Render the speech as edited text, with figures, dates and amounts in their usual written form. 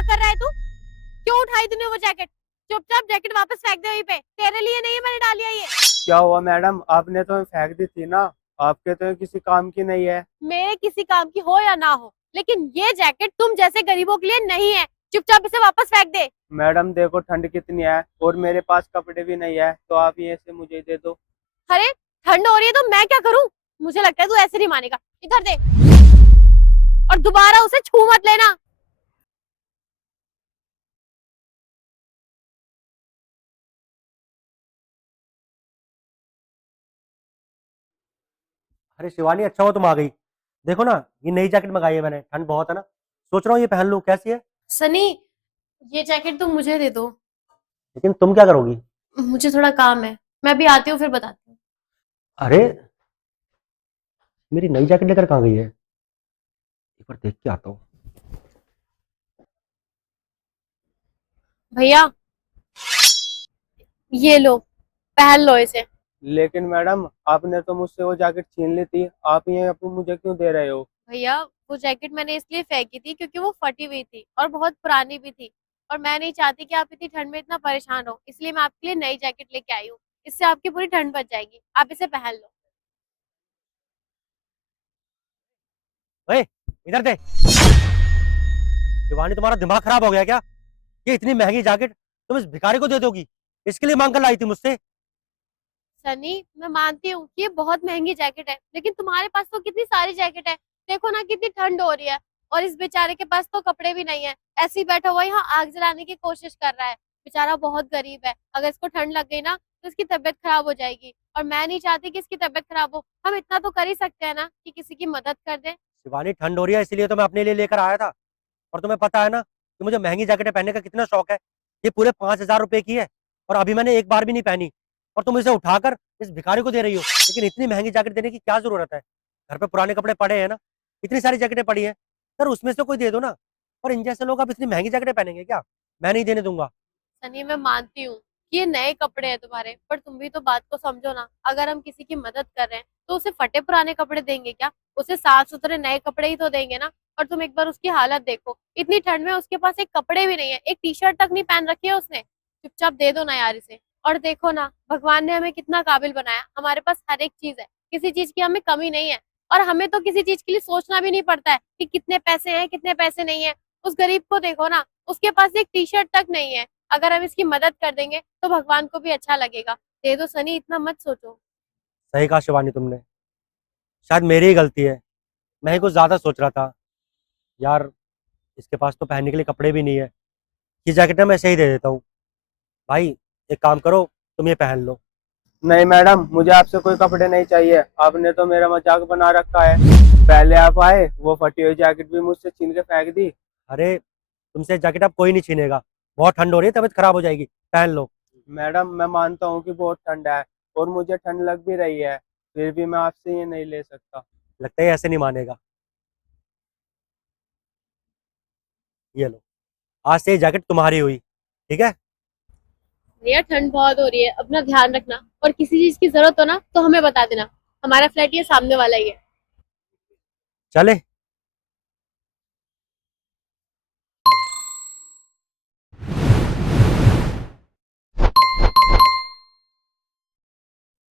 क्या कर रहा है तू? क्यों उठाई तूने वो जैकेट? चुपचाप जैकेट वापस फेंक दे वहीं पे, तेरे लिए नहीं है मैंने डाली है ये। क्या हुआ मैडम, आपने तो फेंक दी थी ना। आपके तो ये किसी काम की नहीं है। मेरे किसी काम की हो या ना हो, लेकिन ये जैकेट तुम जैसे गरीबों के लिए नहीं है। चुपचाप इसे वापस फेंक दे। मैडम देखो ठंड कितनी है और मेरे पास कपड़े भी नहीं है, तो आप ये से मुझे दे दो। अरे, ठंड हो रही है तो मैं क्या करूं? मुझे लगता है तू ऐसे नहीं मानेगा। इधर दे, और दोबारा उसे छू मत लेना। अरे शिवानी, अच्छा हो तुम आ गई। देखो ना, ये नई जैकेट मंगाई है मैंने, ठंड बहुत है ना, सोच रहा हूँ ये पहन लूं, कैसी है? सनी, ये जैकेट तुम मुझे दे दो। लेकिन तुम क्या करोगी? मुझे थोड़ा काम है, मैं भी आती हूँ फिर बताती हूँ। अरे, मेरी नई जैकेट लेकर कहाँ गई है? एक बार देख के आता हूँ। भैया, ये लो, पहन लो इसे। लेकिन मैडम आपने तो मुझसे वो जैकेट छीन ली थी, आप ये अब मुझे क्यों दे रहे हो? भैया, वो जैकेट मैंने इसलिए फेंकी थी क्योंकि वो फटी हुई थी और बहुत पुरानी भी थी, और मैं नहीं चाहती कि आप इतनी ठंड में इतना परेशान हो, इसलिए मैं आपके लिए नई जैकेट लेके आई हूँ। इससे आपकी पूरी ठंड बच जाएगी, आप इसे पहन लो। ओए, इधर दे। शिवानी, तुम्हारा दिमाग खराब हो गया क्या? ये इतनी महंगी जैकेट तुम इस भिखारी को दे दोगी? इसके लिए मांग कर लाई थी मुझसे? सनी, मैं मानती हूँ कि ये बहुत महंगी जैकेट है, लेकिन तुम्हारे पास तो कितनी सारी जैकेट है। देखो ना कितनी ठंड हो रही है, और इस बेचारे के पास तो कपड़े भी नहीं है। ऐसे ही बैठा हुआ यहाँ आग जलाने की कोशिश कर रहा है। बेचारा बहुत गरीब है, अगर इसको ठंड लग गई ना तो इसकी तबीयत खराब हो जाएगी, और मैं नहीं चाहती कि इसकी तबीयत खराब हो। हम इतना तो कर ही सकते हैं ना कि किसी की मदद कर दें। शिवानी, ठंड हो रही है इसीलिए तो मैं अपने लिए लेकर आया था। और तुम्हें पता है ना कि मुझे महंगी जैकेटें पहनने का कितना शौक है। ये पूरे 5,000 रुपए की है, और अभी मैंने एक बार भी नहीं पहनी। और तुम इसे उठाकर इस भिखारी को दे रही हो, लेकिन इतनी महंगी जैकेट देने की क्या जरूरत है? घर पे पुराने कपड़े पड़े हैं ना, इतनी सारी जैकेटें पड़ी हैं। सर, उसमें से कोई दे दो ना। और इन जैसे लोग अब इतनी महंगी जैकेटें पहनेंगे क्या? मैं नहीं देने दूंगा। सनी, मैं मानती हूँ कि ये नए कपड़े हैं तुम्हारे, पर तुम भी तो बात को समझो ना। अगर हम किसी की मदद कर रहे हैं तो उसे फटे पुराने कपड़े देंगे क्या? उसे साफ सुथरे नए कपड़े ही तो देंगे ना। और तुम एक बार उसकी हालत देखो, इतनी ठंड में उसके पास एक कपड़े भी नहीं है, एक टी शर्ट तक नहीं पहन रखी है उसने। चुपचाप दे दो ना यार इसे। और देखो ना, भगवान ने हमें कितना काबिल बनाया, हमारे पास हर एक चीज है, किसी चीज की हमें कमी नहीं है। और हमें तो किसी चीज के लिए सोचना भी नहीं पड़ता है कि कितने पैसे हैं कितने पैसे नहीं है। उस गरीब को देखो ना, उसके पास एक टी शर्ट तक नहीं है। अगर हम इसकी मदद कर देंगे तो भगवान को भी अच्छा लगेगा। दे दो सनी, इतना मत सोचो। सही कहा शिवानी तुमने। शायद मेरी ही गलती है, मैं ही कुछ ज्यादा सोच रहा था। यार, इसके पास तो पहनने के लिए कपड़े भी नहीं है। ये जैकेट ना मैं ऐसे ही दे देता हूँ। भाई, एक काम करो, तुम ये पहन लो। नहीं मैडम, मुझे आपसे कोई कपड़े नहीं चाहिए। आपने तो मेरा मजाक बना रखा है। पहले आप आए, वो फटी हुई जैकेट भी मुझसे छीन के फेंक दी। अरे, तुमसे जैकेट अब कोई नहीं छीनेगा। बहुत ठंड हो रही है, तबीयत खराब हो जाएगी, पहन लो। मैडम मैं मानता हूँ कि बहुत ठंड है और मुझे ठंड लग भी रही है, फिर भी मैं आपसे ये नहीं ले सकता। लगता है ऐसे नहीं मानेगा। ये लो, आज से ये जैकेट तुम्हारी हुई, ठीक है? भैया, ठंड बहुत हो रही है, अपना ध्यान रखना, और किसी चीज की जरूरत हो ना तो हमें बता देना। हमारा फ्लैट ये सामने वाला ही है। चले।